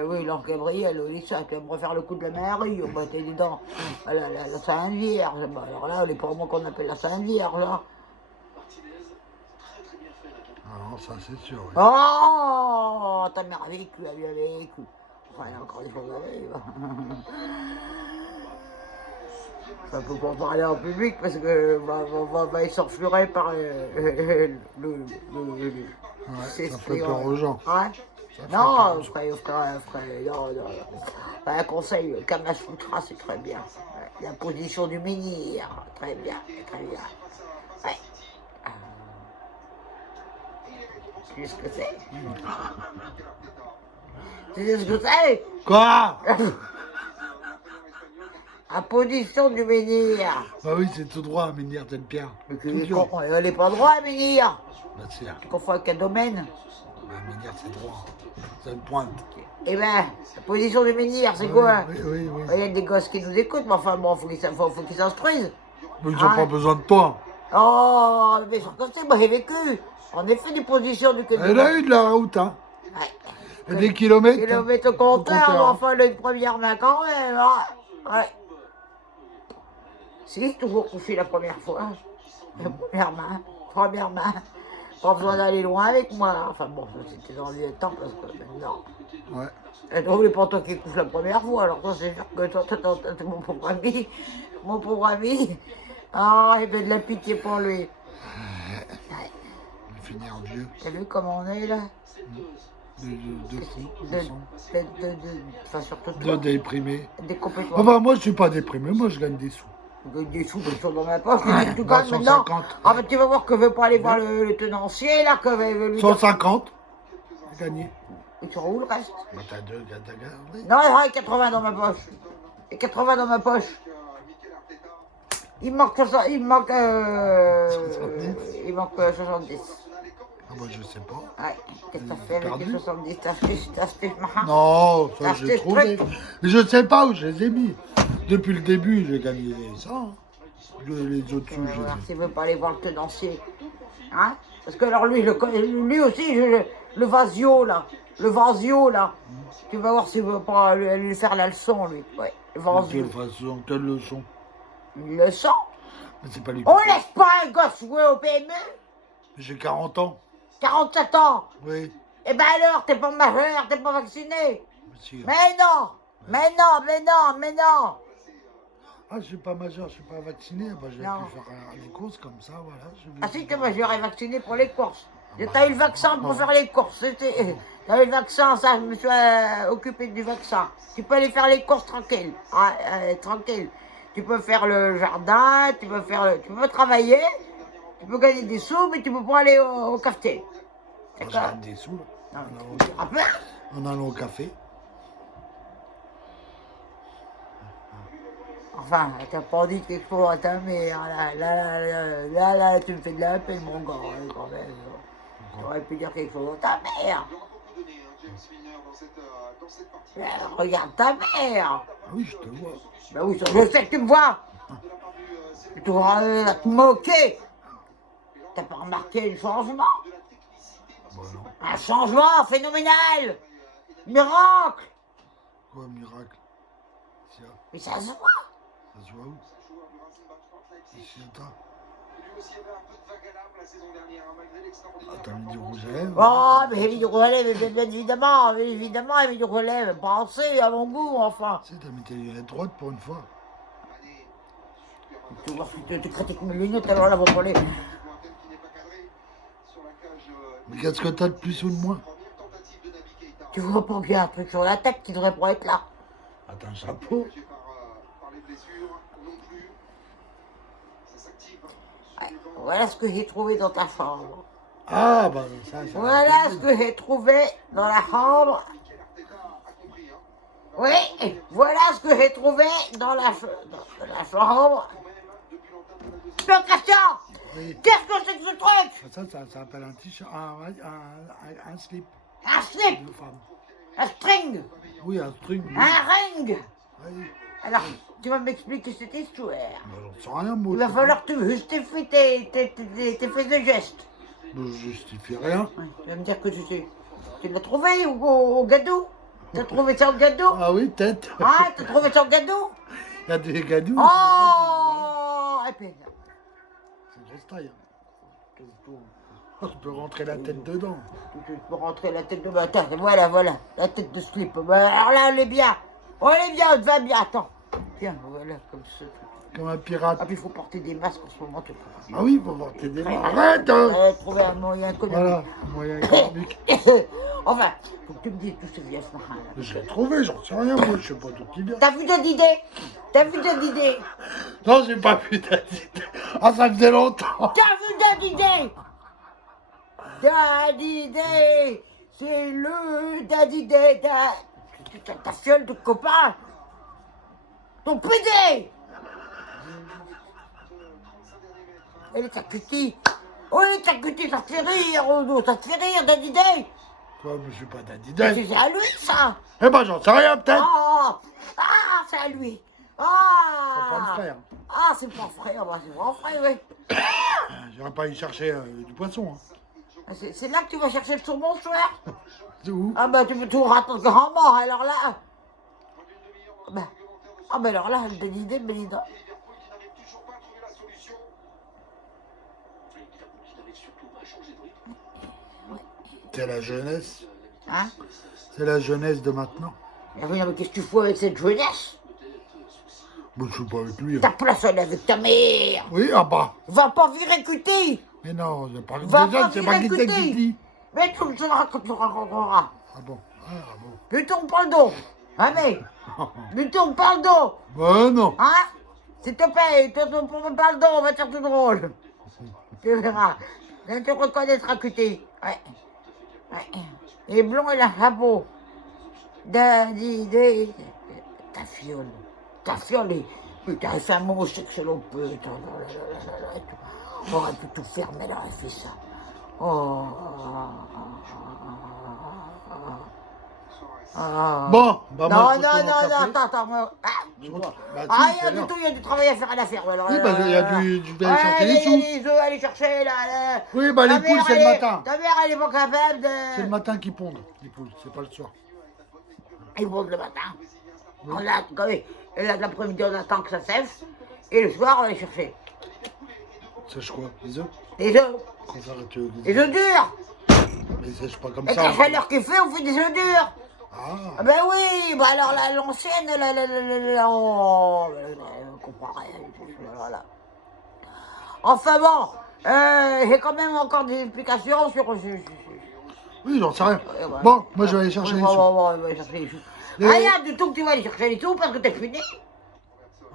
oui, l'ange Gabriel, oui, ça, tu aimerais faire le coup de la Marie, on va t'es dedans. La Sainte Vierge, bah, alors là, c'est pas moi qu'on appelle la Sainte Vierge, là. Ah non, ça c'est sûr, oui. Oh, ta mère a vécu, elle a vécu. Enfin, il y a encore des choses à vivre. Ça peut pas parler en public parce que va être censuré par Ouais, ça fait peur aux gens. Ouais. Non, frère, non. Un conseil, le Kama Sutra, c'est très bien. Ouais. La position du menhir, très bien, très bien. Ouais. Tu sais ce que c'est? Tu sais ce que c'est? Quoi? La position du menhir. Bah oui, c'est tout droit, Menhir Telle-Pierre. Elle n'est pas droit à menhir. Bah c'est là. Tu confonds avec un domaine. Bah Menhir, c'est droit. C'est une pointe. Eh ben, la position du menhir, c'est Oui, quoi? oui. Il y a des gosses qui nous écoutent, mais enfin bon, faut qu'ils s'instruisent. Mais ils n'ont pas besoin de toi. Oh, mais sur le côté, moi j'ai vécu. En effet, des positions du côté. Elle a eu de la route, hein. Ouais. Et des kilomètres. Kilomètres au compteur, mais enfin, le première main quand même. Hein. Ouais. Si, toujours couché la première fois. La première main. Pas besoin d'aller loin avec moi. Enfin bon, c'était dans le vieux temps parce que maintenant. Ouais. Et donc, c'est pas toi qui couches la première fois, alors toi, c'est sûr que toi, t'es mon pauvre ami. Mon pauvre ami. Ah, il fait de la pitié pour lui. Ouais. Il va finir vieux. T'as vu comment on est là? De fou. Enfin, surtout De toi. déprimé. Des complètement. Enfin, moi, je suis pas déprimé. Moi, je gagne des sous. Des sous, des sous dans ma poche, tu Bah, gagnes maintenant. 150. Ah, mais tu vas voir que je vais pas aller voir le tenancier là, que veut lui dire. 150. Gagné. Et tu où le reste? Bah, t'as gardé. Non, il y a 80 dans ma poche. Et 80 dans ma poche. Il manque 70. Il manque 70. Ah, bah, je sais pas. Ouais. Qu'est-ce que t'as fait avec Perdu. les 70? T'as acheté ce machin? Non, ça, T'as j'ai acheté ce trouvé. truc? Mais je sais pas où je les ai mis. Depuis le début, j'ai gagné ça. Hein. Les autres sous, je les ai. S'il veut pas aller voir le tenancier. Hein? Parce que alors lui aussi, le Vasio là. Le Vasio là. Tu vas voir s'il veut pas lui faire la leçon lui. Ouais. Le De Vasio. quelle façon? Quelle leçon? Une leçon? Mais c'est pas les. On laisse pas un gosse jouer au PME? J'ai 40 ans. 47 ans. Oui. Eh ben alors, t'es pas majeur, t'es pas vacciné. Si. Mais non. Mais non. Ah, je suis pas majeur, je suis pas vacciné. Bah, je vais Non. plus faire les courses comme ça, voilà. Je vais Ah si, plus que faire- moi j'aurais vacciné pour les courses. T'as eu le vaccin pour faire les courses. T'as eu le vaccin, ça, je me suis occupé du vaccin. Tu peux aller faire les courses tranquille. Tranquille. Tu peux faire le jardin, tu peux travailler, tu peux gagner des sous, mais tu peux pas aller au café. Moi, je D'accord? gagne des sous, là. Non, tu te rappelles? En allant au café. Enfin, t'as pas dit quelque chose à ta mère. Là, tu me fais de la peine, mon gars, quand même. J'aurais pu dire quelque chose à ta mère. Regarde ta mère. Ah oui, je te vois. Ben oui, je sais que tu me vois. Tu vas te moquer. T'as pas remarqué un changement? Bon, non. Un changement phénoménal. Miracle. Quoi, miracle? Tiens, Mais ça se voit. ça se voit où? Ici, attends. Ah, t'as mis du rouge à lèvres? Oh, mais j'ai mis du relève, bien évidemment, évidemment, j'ai mis du relève. Pensez à mon goût, enfin. Tu sais, t'as mis tes lunettes droites pour une fois. Tu vois, tu critiques mes lunettes, alors là, vous parlez. Mais qu'est-ce que t'as de plus ou de moins? Tu vois pas qu'il y a un truc sur la tête qui devrait pas être là. Attends, un chapeau. Ouais, voilà ce que j'ai trouvé dans ta chambre. Ah, bah ça. Voilà ce que j'ai trouvé dans la chambre. Oui, et voilà ce que j'ai trouvé dans la chambre. Donc, Christian, Oui. qu'est-ce que c'est que ce truc? Ça s'appelle un t-shirt, un slip Un slip, de femme. un string, Oui, un string. Oui. un ring. Oui. Alors, tu vas m'expliquer cette histoire. Bah, j'en sais rien, moi. Il va falloir que tu justifies tes faits de gestes. Je justifie rien. Ouais, tu vas me dire que tu l'as trouvé au gadou? T'as trouvé ça au gadou? Ah oui, peut-être. Ah, t'as trouvé ça au gadou? Il y a des gadous. Oh! Et puis, C'est une grosse taille. Je peux rentrer la tête dedans. tu peux rentrer la tête de bâtard. Voilà, la tête de slip. Bah, alors là, on est bien, on te va bien. Attends. Tiens, voilà, comme ça. Comme un pirate. Ah, puis il faut porter des masques en ce moment. Ah oui, faut voir tes démons. Arrête hein. Trouver un moyen économique. Voilà, moyen économique. Enfin, faut que tu me dises tout ce vieux machin. Je l'ai trouvé, j'en sais rien, moi, je sais pas d'où il vient. T'as vu de d'idées? T'as vu de d'idées? Non, j'ai pas vu d'idée. Ah, ça faisait longtemps. T'as vu de d'idées? Dadidé, c'est le Dadidé, ta fiole de copain, ton PD. Elle est ta cutie. Oh, elle est ta cutie, ça te fait rire, oh, ça te fait rire, Dadidé. Toi, mais je suis pas daddy. C'est à lui, ça. Eh ben, j'en sais rien, peut-être. C'est à lui. C'est pas le frère. Ah, c'est pas frère, bah, c'est mon frère, oui. J'irai pas y chercher du poisson. Hein. C'est là que tu vas chercher le saumon, soir? C'est où? Ah bah tu rates grand-mort, alors là. Bah alors là, elle donne idée, Mélida. C'est la jeunesse. Hein? C'est la jeunesse de maintenant. Mais oui, mais qu'est-ce que tu fous avec cette jeunesse? Moi, je suis pas avec lui. Ta Hein. place, elle est avec ta mère. Oui, ah bah. Va pas virer cutie. Mais non, j'ai pas Va déjà, pas c'est pas qui virer c'est qui cutie. dit. Mais tu me diras quand tu rencontreras. Ah bon. Ah bon. Lui tourne pas le dos. Hein, mais lui tourne pas le dos. Bah non. Hein? S'il te plaît, te tourne pas le dos, on va faire tout drôle. Tu verras. Là, tu reconnaîtras cutie. Ouais. Et blond, il a un chapeau. Daddy, ta fiole, putain, elle fait un mot sexuel au putain, on aurait pu tout faire, mais elle aurait fait ça. Oh. Bon, bah moi, Non, je retourne au café. attends, moi. Bah, Ah, si, il y a du tout, il y a du travail à faire à la ferme. Alors, Oui, bah, il y a du. Je vais aller chercher les il y a sous. des œufs à aller chercher, là. Oui, bah, les Ta poules, mère, c'est le elle est- matin. Ta mère, elle est pas capable de. C'est le matin qu'ils pondent, les poules, c'est pas le soir. Ils vont le matin. L'après-midi, on attend que ça sèche. Et le soir, on va les chercher. Sèche quoi? Les œufs? Les œufs. Quand ça arrête, les Les œufs durs. Mais ils sèchent pas comme Avec ça. la chaleur qu'il fait, on fait des œufs durs. Ah, Ah ben oui, bah alors l'ancienne, on comprend rien. Voilà. Enfin bon, j'ai quand même encore des explications sur. oui, j'en sais rien. Voilà. Bon, moi je vais aller chercher les sous. On va aller chercher les sous. Rien du tout que tu vas aller chercher les sous parce que t'es puni.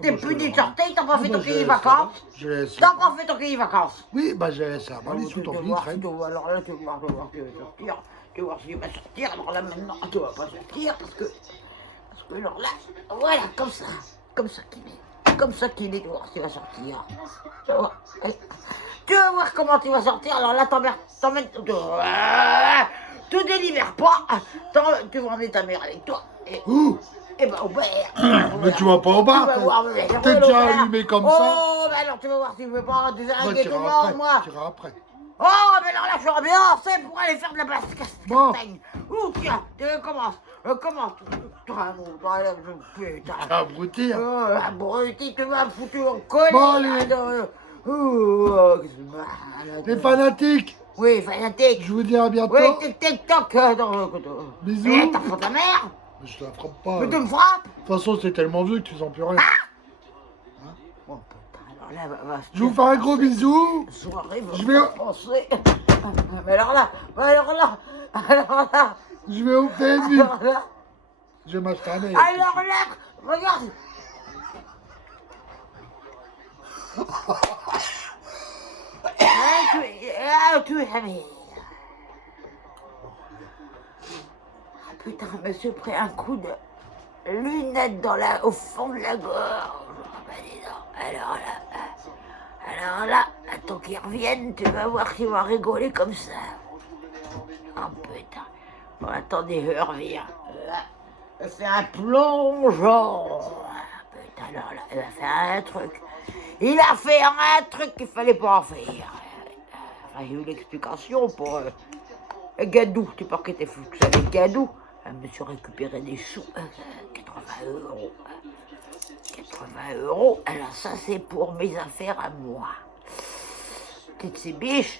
T'es puni de sortir, t'as pas fait ton cahier vacances. T'as pas fait ton cahier vacances. Oui, bah j'ai laissé avant les sous, tant pis, traîne. Alors là, tu vas voir que va sortir. Tu vas voir s'il va sortir. Alors là, maintenant, tu vas pas sortir parce que alors là, voilà, comme ça qu'il est. Comme ça qu'il est, tu vas voir s'il va sortir. Tu vas voir comment tu vas sortir. Alors là, t'emmènes. te délibères pas, tu vas emmener ta mère avec toi. Et ben au bar. Mais tu vas pas au bar, t'es déjà allumé comme ça. Oh, ben alors tu vas voir si je veux pas désinguer tout le après, monde, moi. tu iras après. Oh, mais alors là, je suis ambiancé pour aller faire de la basket. Bon. Ouh, tiens, commence. Putain, Abruti. Hein. Abruti, tu m'as foutu en colère. Bon, allez. T'es fanatique. Oui, fanatique. Je vous dis à bientôt. Oui, TikTok. Bisous. Mais t'as pas ta mère. Je la frappe pas. Mais tu me frappes. De toute façon, c'est tellement vieux que tu sens plus rien. Oh putain, alors là, Je vous fais un gros bisou. Soirée, Je vais... penser. Mais alors là. Je vais au PMU. Alors là. Je vais m'acheter un œil. Alors là, regarde. Tu es ami. Ah putain, je me suis pris un coup de lunette au fond de la gorge. Bah, dis donc. Alors là, attends qu'ils reviennent, tu vas voir qu'ils vont rigoler comme ça. Oh putain. Bon, attendez, je reviens. Je fais un plongeon. Putain, alors là, il a fait un truc. Il a fait un truc qu'il fallait pas faire. Enfin, j'ai eu l'explication pour Gadou. Tu sais pas que t'es fou, tu savais Gadou. Je me suis récupéré des sous. 80 euros. 80 euros. Alors ça, c'est pour mes affaires à moi. Toutes ces biches.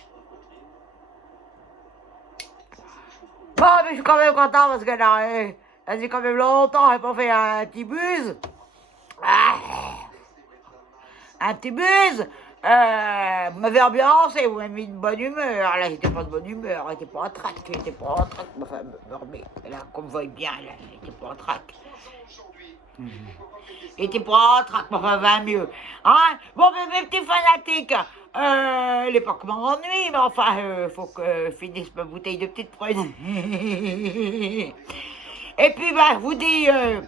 Bon, mais je suis quand même content parce que là, ça fait quand même longtemps, j'ai pas fait un petit buzz. Un petit buzz. Vous m'avez ambiancé, vous m'avez mis de bonne humeur. Là, j'étais pas de bonne humeur, j'étais pas en trac, Enfin, me remet. Là, qu'on me voit bien, là, j'étais pas en trac. J'étais pas en trac, enfin, va mieux. Hein? Bon, mes petits fanatiques, l'époque m'ennuie, mais enfin, faut que je finisse ma bouteille de petite prune. Et puis, bah, je vous dis, putain,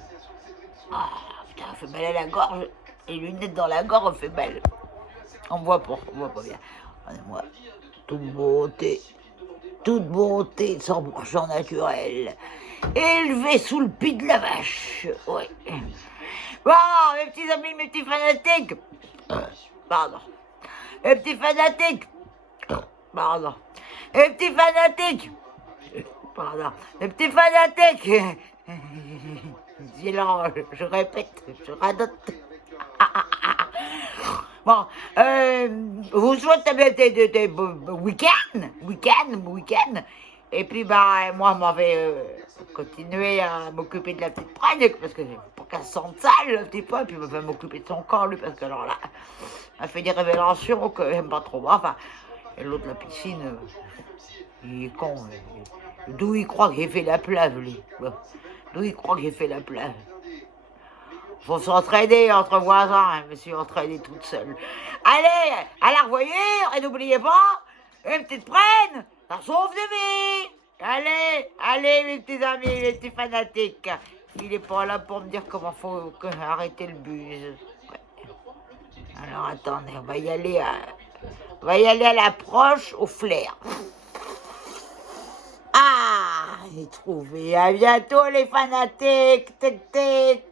ça fait mal à la gorge. Les lunettes dans la gorge, ça fait mal. On voit pas bien. Regardez-moi, toute beauté, 100% naturelle. Élevé sous le pied de la vache. Ouais. Bon, mes petits amis, mes petits fanatiques. Pardon. Mes petits fanatiques. Pardon. Mes petits fanatiques. Pardon. Mes petits fanatiques. Silence, je répète, je radote. Bon, vous souhaitez des week-end. Et puis, bah, moi, je vais continuer à m'occuper de la petite pragne, parce que pour qu'elle se sente sale, un petit peu, et puis je vais m'occuper de son corps, lui, parce que alors là, elle fait des révélations que j'aime pas trop. Enfin, et l'autre, la piscine, il est con. D'où il croit que j'ai fait la plage, lui. D'où il croit que j'ai fait la plage. Faut s'entraider entre voisins, je me suis entraînée toute seule. Allez, à la revoyure, et n'oubliez pas, une petite prenne, ça sauve des vies. Allez, mes petits amis, mes petits fanatiques. Il est pas là pour me dire comment faut arrêter le buzz. Ouais. Alors attendez, on va y aller à l'approche, au flair. Ah, j'ai trouvé. À bientôt les fanatiques. Tic tic.